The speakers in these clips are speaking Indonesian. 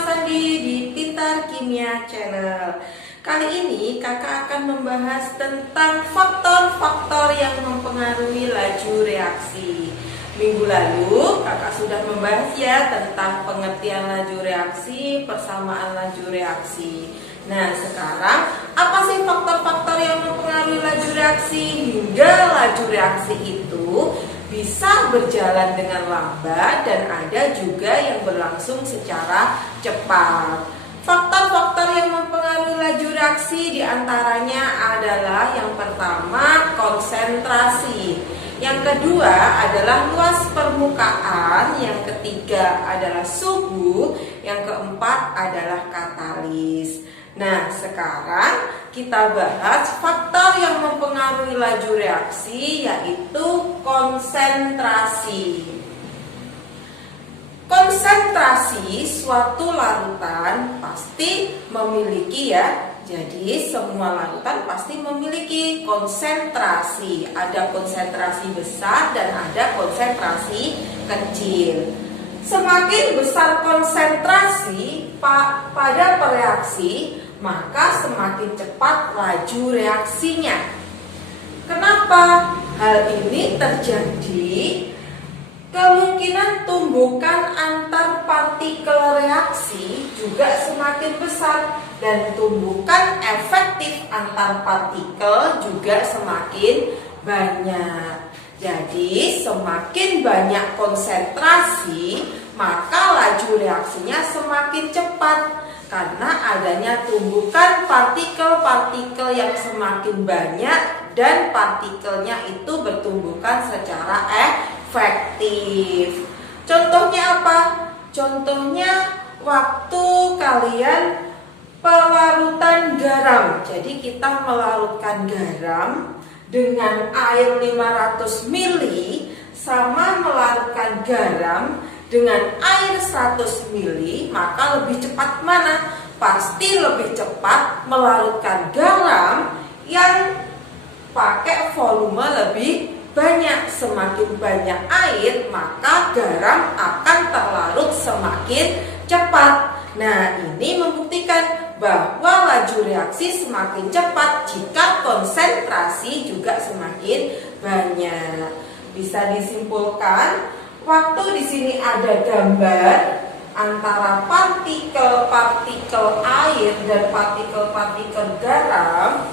Sandi di Pintar Kimia Channel. Kali ini kakak akan membahas tentang faktor-faktor yang mempengaruhi laju reaksi. Minggu lalu kakak sudah membahas ya tentang pengertian laju reaksi, persamaan laju reaksi. Nah sekarang apa sih faktor-faktor yang mempengaruhi laju reaksi hingga laju reaksi itu bisa berjalan dengan lambat dan ada juga yang berlangsung secara cepat. Faktor-faktor yang mempengaruhi laju reaksi diantaranya adalah yang pertama konsentrasi, yang kedua adalah luas permukaan, yang ketiga adalah suhu, yang keempat adalah katalis. Nah sekarang kita bahas faktor yang mempengaruhi laju reaksi yaitu konsentrasi. Konsentrasi suatu larutan pasti memiliki jadi semua larutan pasti memiliki konsentrasi. Ada konsentrasi besar dan ada konsentrasi kecil. Semakin besar konsentrasi pada reaksi, maka semakin cepat laju reaksinya. Kenapa hal ini terjadi? Kemungkinan tumbukan antar partikel reaksi juga semakin besar dan tumbukan efektif antar partikel juga semakin banyak. Jadi semakin banyak konsentrasi, maka laju reaksinya semakin cepat karena adanya tumbukan partikel-partikel yang semakin banyak dan partikelnya itu bertumbukan secara efektif. Contohnya apa? Contohnya waktu kalian pelarutan garam. Jadi kita melarutkan garam dengan air 500 ml sama melarutkan garam dengan air 100 ml, maka lebih cepat mana? Pasti lebih cepat melarutkan garam yang pakai volume lebih banyak. Semakin banyak air, maka garam akan terlarut semakin cepat. Nah, ini membuktikan bahwa laju reaksi semakin cepat jika konsentrasi juga semakin banyak. Bisa disimpulkan, waktu di sini ada gambar antara partikel-partikel air dan partikel-partikel garam.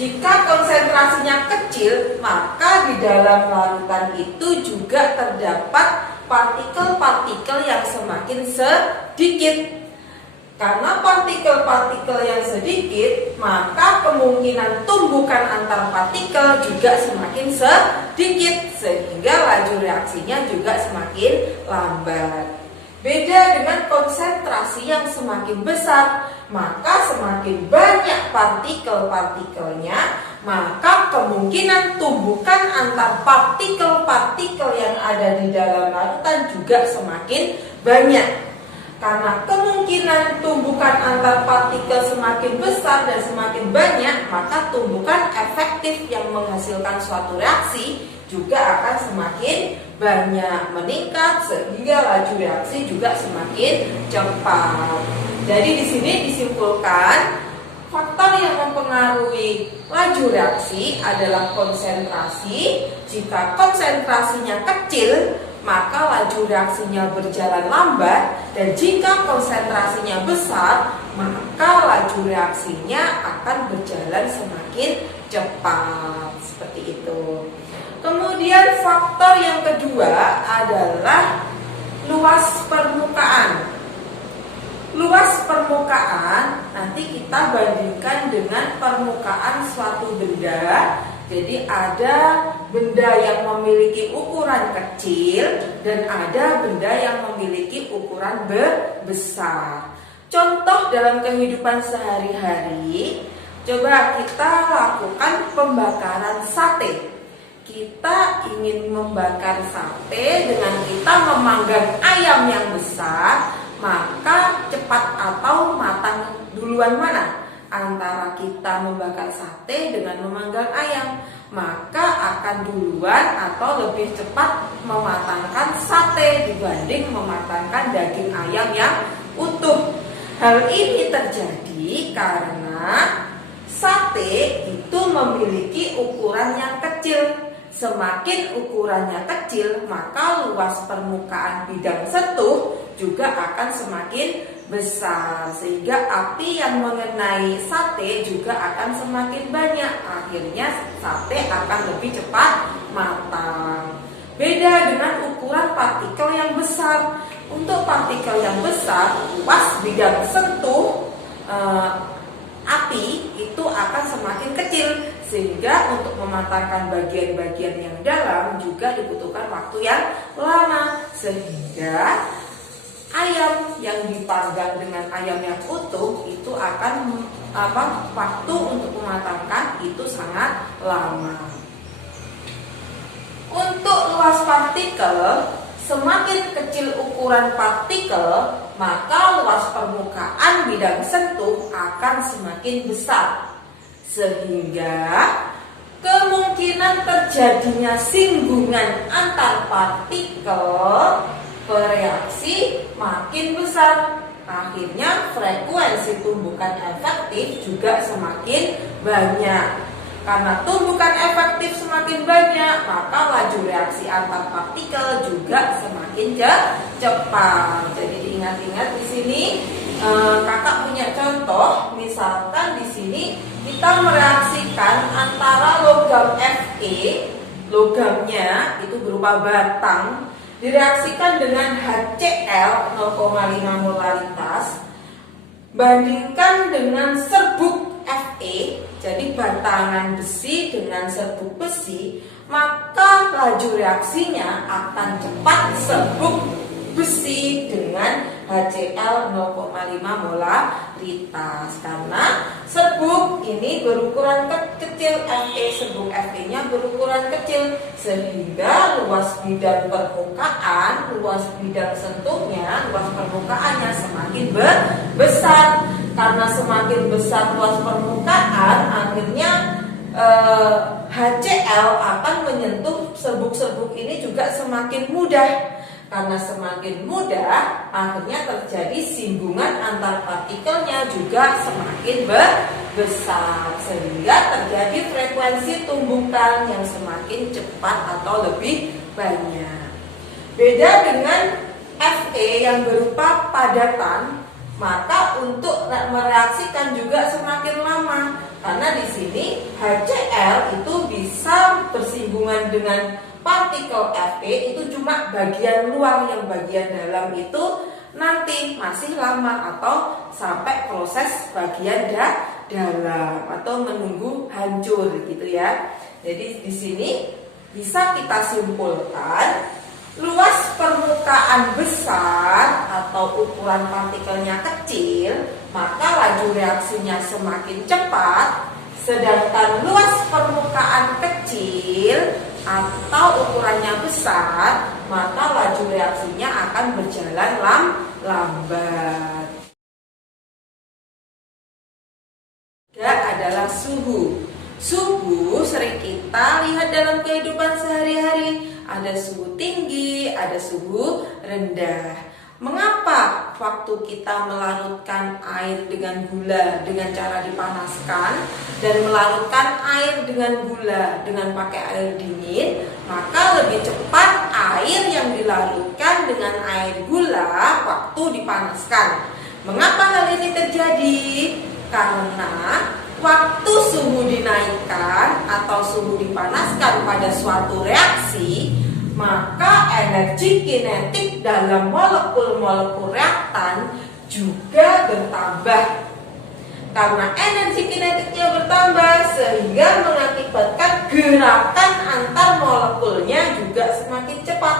Jika konsentrasinya kecil, maka di dalam larutan itu juga terdapat partikel-partikel yang semakin sedikit. Karena partikel-partikel yang sedikit, maka kemungkinan tumbukan antar partikel juga semakin sedikit, sehingga laju reaksinya juga semakin lambat. Beda dengan konsentrasi yang semakin besar, maka semakin banyak partikel-partikelnya, maka kemungkinan tumbukan antar partikel-partikel yang ada di dalam larutan juga semakin banyak. Karena kemungkinan tumbukan antar partikel semakin besar dan semakin banyak, maka tumbukan efektif yang menghasilkan suatu reaksi juga akan semakin banyak, meningkat sehingga laju reaksi juga semakin cepat. Jadi di sini disimpulkan faktor yang mempengaruhi laju reaksi adalah konsentrasi. Jika konsentrasinya kecil, maka laju reaksinya berjalan lambat, dan jika konsentrasinya besar, maka laju reaksinya akan berjalan semakin cepat. Seperti itu. Kemudian faktor yang kedua adalah luas permukaan. Luas permukaan nanti kita bandingkan dengan permukaan suatu benda. Jadi ada benda yang memiliki ukuran kecil dan ada benda yang memiliki ukuran besar. Contoh dalam kehidupan sehari-hari, coba kita lakukan pembakaran sate. Kita ingin membakar sate dengan kita memanggang ayam yang besar, maka cepat atau matang duluan mana? Antara kita membakar sate dengan memanggang ayam, maka akan duluan atau lebih cepat mematangkan sate dibanding mematangkan daging ayam yang utuh. Hal ini terjadi karena sate itu memiliki ukuran yang kecil. Semakin ukurannya kecil, maka luas permukaan bidang sentuh juga akan semakin besar, sehingga api yang mengenai sate juga akan semakin banyak. Akhirnya sate akan lebih cepat matang. Beda dengan ukuran partikel yang besar. Untuk partikel yang besar, luas bidang sentuh api itu akan semakin kecil, sehingga untuk mematangkan bagian-bagian yang dalam juga dibutuhkan waktu yang lama, sehingga ayam yang dipanggang dengan ayam yang utuh itu akan waktu untuk mematangkan itu sangat lama. Untuk luas partikel, semakin kecil ukuran partikel, maka luas permukaan bidang sentuh akan semakin besar, sehingga kemungkinan terjadinya singgungan antar partikel bereaksi makin besar. Akhirnya frekuensi tumbukan efektif juga semakin banyak. Karena tumbukan efektif semakin banyak, maka laju reaksi antar partikel juga semakin cepat. Jadi diingat-ingat di sini, kakak punya contoh. Misalkan di sini kita mereaksikan antara logam Fe, logamnya itu berupa batang, direaksikan dengan HCl 0,5 molaritas, bandingkan dengan serbuk Fe, jadi batangan besi dengan serbuk besi, maka laju reaksinya akan cepat serbuk besi dengan HCl 0,5 molaritas, karena serbuk ini berukuran kecil, Fe, serbuk Fe-nya berukuran kecil, sehingga luas bidang permukaan, luas bidang sentuhnya, luas permukaannya semakin besar. Karena semakin besar luas permukaan, akhirnya HCl akan menyentuh serbuk-serbuk ini juga semakin mudah. Karena semakin mudah, akhirnya terjadi singgungan antar partikelnya juga semakin besar, sehingga terjadi frekuensi tumbukan yang semakin cepat atau lebih banyak. Beda dengan Fe yang berupa padatan, maka untuk mereaksikan juga semakin lama, karena di sini HCl itu bisa bersinggungan dengan partikel Fe itu cuma bagian luar, yang bagian dalam itu nanti masih lama atau sampai proses bagian dalam atau menunggu hancur gitu ya. Jadi di sini bisa kita simpulkan, luas permukaan besar atau ukuran partikelnya kecil, maka laju reaksinya semakin cepat. Sedangkan luas permukaan kecil atau ukurannya besar, maka laju reaksinya akan berjalan lambat. Ketiga adalah suhu. Suhu sering kita lihat dalam kehidupan sehari-hari. Ada suhu tinggi, ada suhu rendah. Mengapa waktu kita melarutkan air dengan gula dengan cara dipanaskan dan melarutkan air dengan gula dengan pakai air dingin, maka lebih cepat air yang dilarutkan dengan air gula waktu dipanaskan? Mengapa hal ini terjadi? Karena waktu suhu dinaikkan atau suhu dipanaskan pada suatu reaksi, maka energi kinetik dalam molekul-molekul reaktan juga bertambah. Karena energi kinetiknya bertambah, sehingga mengakibatkan gerakan antar molekulnya juga semakin cepat.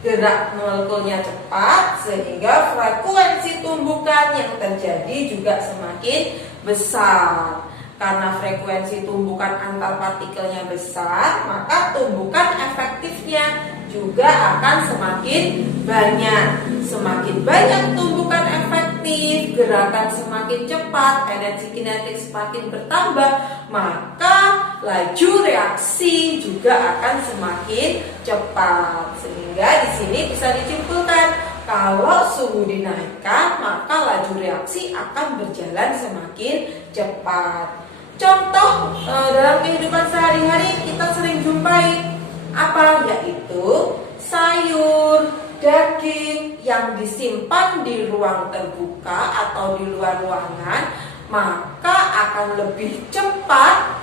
Gerak molekulnya cepat, sehingga frekuensi tumbukan yang terjadi juga semakin besar. Karena frekuensi tumbukan antar partikelnya besar, maka tumbukan efektifnya juga akan semakin banyak. Semakin banyak tumbukan efektif, gerakan semakin cepat, energi kinetik semakin bertambah, maka laju reaksi juga akan semakin cepat. Sehingga di sini bisa disimpulkan, Kalau suhu dinaikkan, maka laju reaksi akan berjalan semakin cepat. Contoh dalam kehidupan sehari-hari kita sering jumpai apa? Yaitu sayur, daging yang disimpan di ruang terbuka atau di luar ruangan, maka akan lebih cepat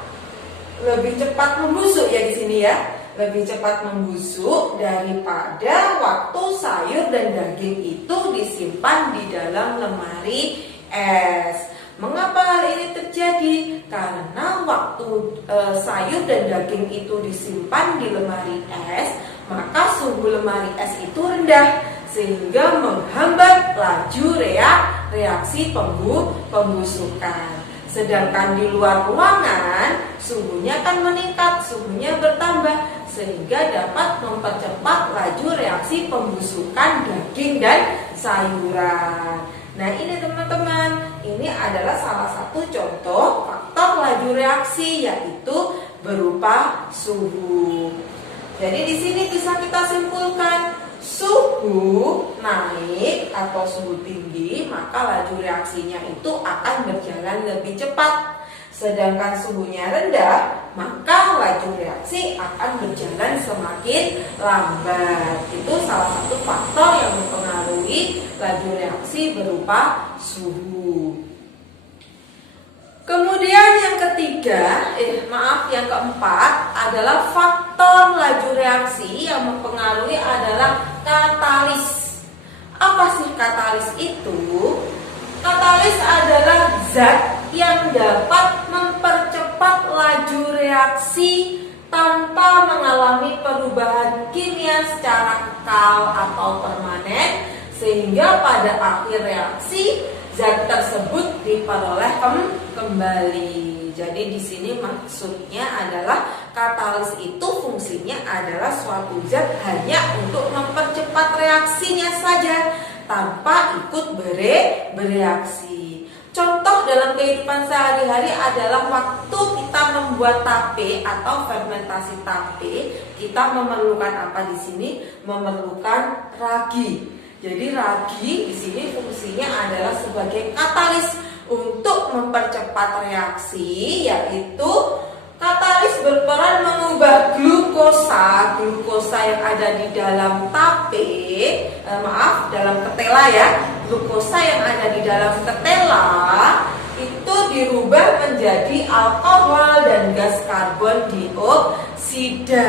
membusuk ya di sini ya. Lebih cepat membusuk daripada waktu sayur dan daging itu disimpan di dalam lemari es. Mengapa hal ini terjadi? Karena waktu sayur dan daging itu disimpan di lemari es, maka suhu lemari es itu rendah sehingga menghambat laju reaksi pembusukan. Sedangkan di luar ruangan suhunya akan meningkat, suhunya bertambah sehingga dapat mempercepat laju reaksi pembusukan daging dan sayuran. Nah ini teman-teman, ini adalah salah satu contoh faktor laju reaksi yaitu berupa suhu. Jadi di sini bisa kita simpulkan suhu naik atau suhu tinggi maka laju reaksinya itu akan berjalan lebih cepat. Sedangkan suhunya rendah maka laju reaksi akan berjalan semakin lambat. Itu salah satu faktor yang mempengaruhi laju reaksi berupa suhu. Kemudian yang yang keempat adalah faktor laju reaksi yang mempengaruhi adalah katalis. Apa sih katalis itu? Katalis adalah zat yang dapat mempercepat laju reaksi tanpa mengalami perubahan kimia secara kekal atau permanen, sehingga pada akhir reaksi zat tersebut diperoleh kembali. Jadi di sini maksudnya adalah katalis itu fungsinya adalah suatu zat hanya untuk mempercepat reaksinya saja tanpa ikut bereaksi. Contoh dalam kehidupan sehari-hari adalah waktu kita membuat tape atau fermentasi tape, kita memerlukan apa di sini? Memerlukan ragi. Jadi ragi di sini fungsinya adalah sebagai katalis untuk mempercepat reaksi, yaitu katalis berperan mengubah glukosa yang ada di dalam tape, dalam ketela ya. Glukosa yang ada di dalam ketela itu dirubah menjadi alkohol dan gas karbon dioksida.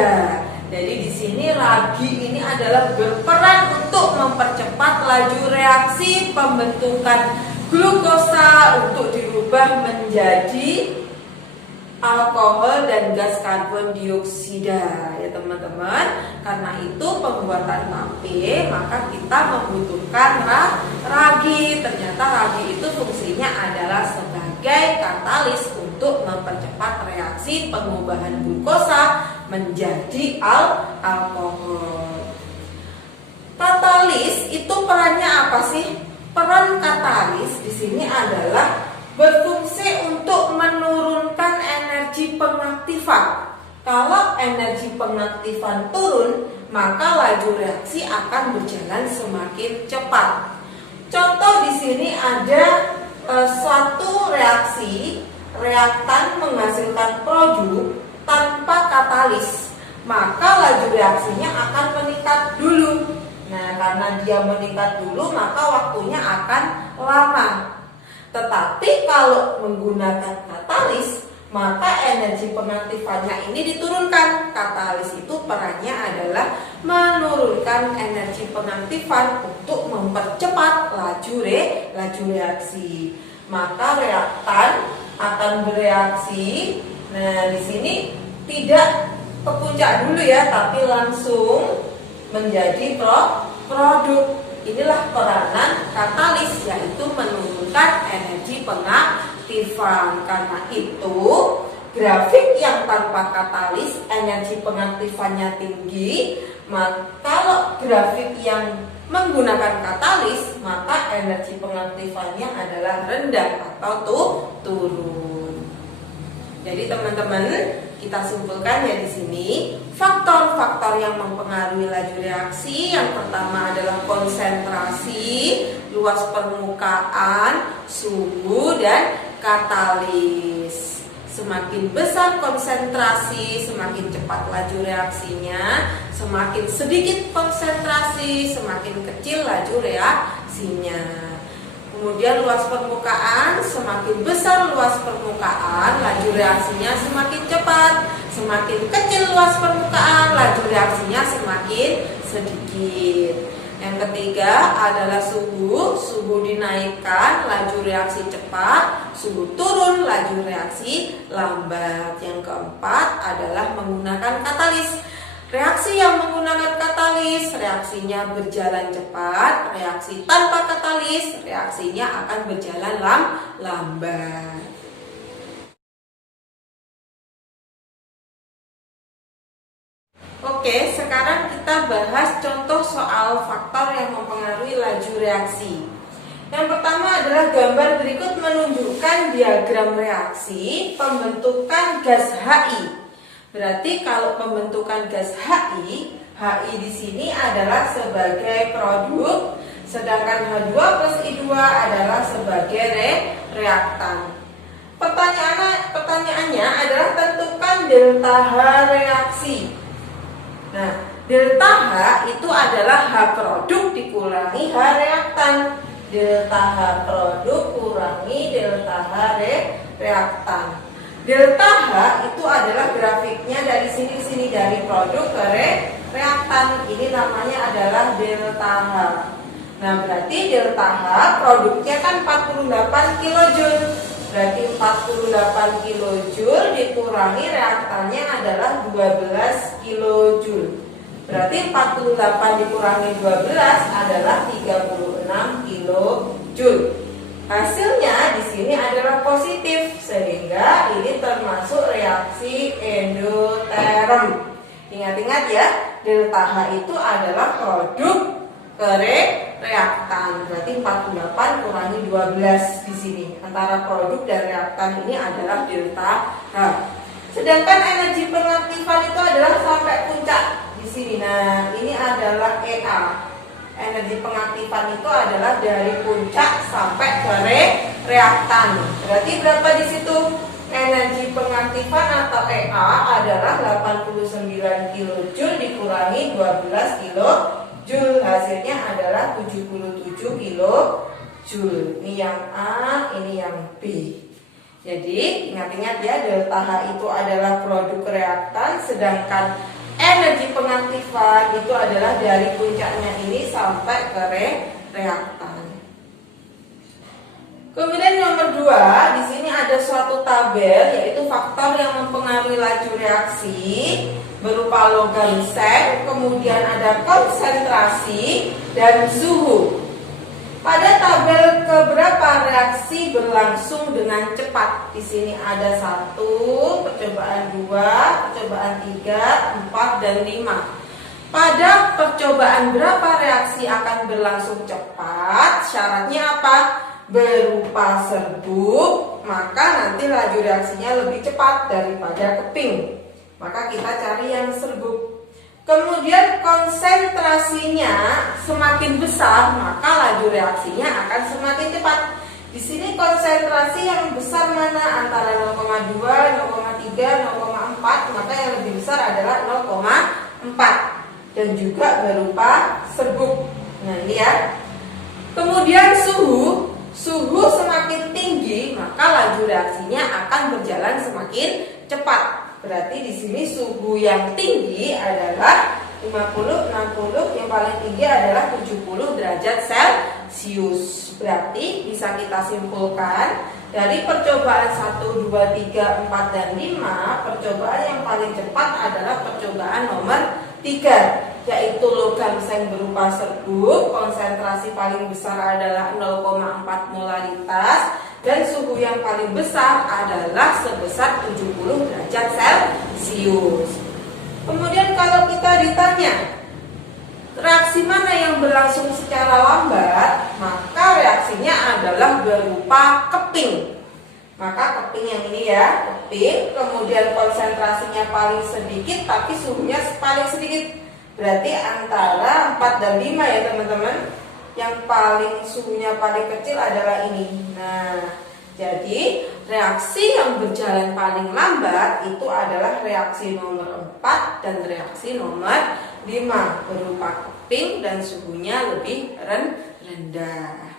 Jadi di sini ragi ini adalah berperan untuk mempercepat laju reaksi pembentukan glukosa untuk dirubah menjadi alkohol dan gas karbon dioksida ya teman-teman. Karena itu pembuatan tape maka kita membutuhkan ragi. Ternyata ragi itu fungsinya adalah sebagai katalis untuk mempercepat reaksi pengubahan glukosa menjadi alkohol. Katalis itu perannya apa sih? Peran katalis di sini adalah berfungsi untuk menurunkan energi pengaktifan. Kalau energi pengaktifan turun, maka laju reaksi akan berjalan semakin cepat. Contoh di sini ada suatu reaktan menghasilkan produk tanpa katalis, maka laju reaksinya akan meningkat dulu. Nah, karena dia meningkat dulu, maka waktunya akan lama. Tetapi kalau menggunakan katalis, maka energi pengaktifannya ini diturunkan. Katalis itu perannya adalah menurunkan energi pengaktifan untuk mempercepat laju reaksi. Maka reaktan akan bereaksi. Nah, di sini tidak ke puncak dulu ya, tapi langsung menjadi produk. Inilah peranan katalis, yaitu menurunkan energi pengaktifan. Karena itu grafik yang tanpa katalis energi pengaktifannya tinggi, maka kalau grafik yang menggunakan katalis maka energi pengaktifannya adalah rendah atau turun. Jadi teman-teman Kita simpulkan ya di sini, faktor-faktor yang mempengaruhi laju reaksi yang pertama adalah konsentrasi, luas permukaan, suhu, dan katalis. Semakin besar konsentrasi, semakin cepat laju reaksinya. Semakin sedikit konsentrasi, semakin kecil laju reaksinya. Kemudian luas permukaan, semakin besar luas permukaan, laju reaksinya semakin cepat. Semakin kecil luas permukaan, laju reaksinya semakin sedikit. Yang ketiga adalah suhu. Suhu dinaikkan, laju reaksi cepat. Suhu turun, laju reaksi lambat. Yang keempat adalah menggunakan katalis. Reaksi yang menggunakan katalis, reaksinya berjalan cepat. Reaksi tanpa katalis, reaksinya akan berjalan lambat. Oke, sekarang kita bahas contoh soal faktor yang mempengaruhi laju reaksi. Yang pertama adalah gambar berikut menunjukkan diagram reaksi pembentukan gas HI. Berarti kalau pembentukan gas HI di sini adalah sebagai produk, sedangkan H2+I2 adalah sebagai reaktan. Pertanyaannya adalah tentukan delta H reaksi. Nah, delta H itu adalah H produk dikurangi H reaktan. Delta H produk kurangi delta H reaktan. Delta H itu adalah grafiknya dari sini dari produk ke reaktan. Ini namanya adalah delta H. Nah, berarti delta H produknya kan 48 kJ. Berarti 48 kJ dikurangi reaktannya adalah 12 kJ. Berarti 48 dikurangi 12 adalah 36 kJ. Hasilnya di sini adalah positif, sehingga ini termasuk reaksi endoterm. Ingat-ingat ya, delta H itu adalah produk ke reaktan. Berarti 48 kurangi 12 di sini. Antara produk dan reaktan ini adalah delta H. Sedangkan energi pengaktifan itu adalah sampai puncak di sini. Nah, ini adalah EA. Energi pengaktifan itu adalah dari puncak sampai ke reaktan. Berarti berapa di situ? Energi pengaktifan atau EA adalah 89 kJ dikurangi 12 kJ. Hasilnya adalah 77 kJ. Ini yang A, ini yang B. Jadi ingat-ingat ya, delta H itu adalah produk reaktan, sedangkan energi pengaktifan itu adalah dari puncaknya ini sampai ke reaktan. Kemudian nomor 2, di sini ada suatu tabel yaitu faktor yang mempengaruhi laju reaksi berupa logam seng, kemudian ada konsentrasi dan suhu. Pada tabel keberapa reaksi berlangsung dengan cepat? Di sini ada 1, percobaan 2, percobaan 3, 4, dan 5. Pada percobaan berapa reaksi akan berlangsung cepat? Syaratnya apa? Berupa serbuk, maka nanti laju reaksinya lebih cepat daripada keping. Maka kita cari yang serbuk. Kemudian konsentrasinya semakin besar, maka laju reaksinya akan semakin cepat. Di sini konsentrasi yang besar mana? Antara 0,2, 0,3, 0,4, maka yang lebih besar adalah 0,4. Dan juga berupa serbuk. Nah, lihat. Kemudian suhu semakin tinggi, maka laju reaksinya akan berjalan semakin cepat. Berarti di sini suhu yang tinggi adalah 50, 60, yang paling tinggi adalah 70 derajat Celcius. Berarti bisa kita simpulkan dari percobaan 1, 2, 3, 4, dan 5, percobaan yang paling cepat adalah percobaan nomor 3, yaitu logam seng berupa serbuk, konsentrasi paling besar adalah 0,4 molaritas, dan suhu yang paling besar adalah sebesar 70 derajat Celcius. Kemudian kalau kita ditanya reaksi mana yang berlangsung secara lambat, maka reaksinya adalah berupa keping. Maka keping yang ini ya, keping, kemudian konsentrasinya paling sedikit tapi suhunya paling sedikit. Berarti antara 4 dan 5 ya teman-teman. Yang paling suhunya paling kecil adalah ini. Nah, jadi reaksi yang berjalan paling lambat itu adalah reaksi nomor 4 dan reaksi nomor 5 berupa keping dan suhunya lebih rendah.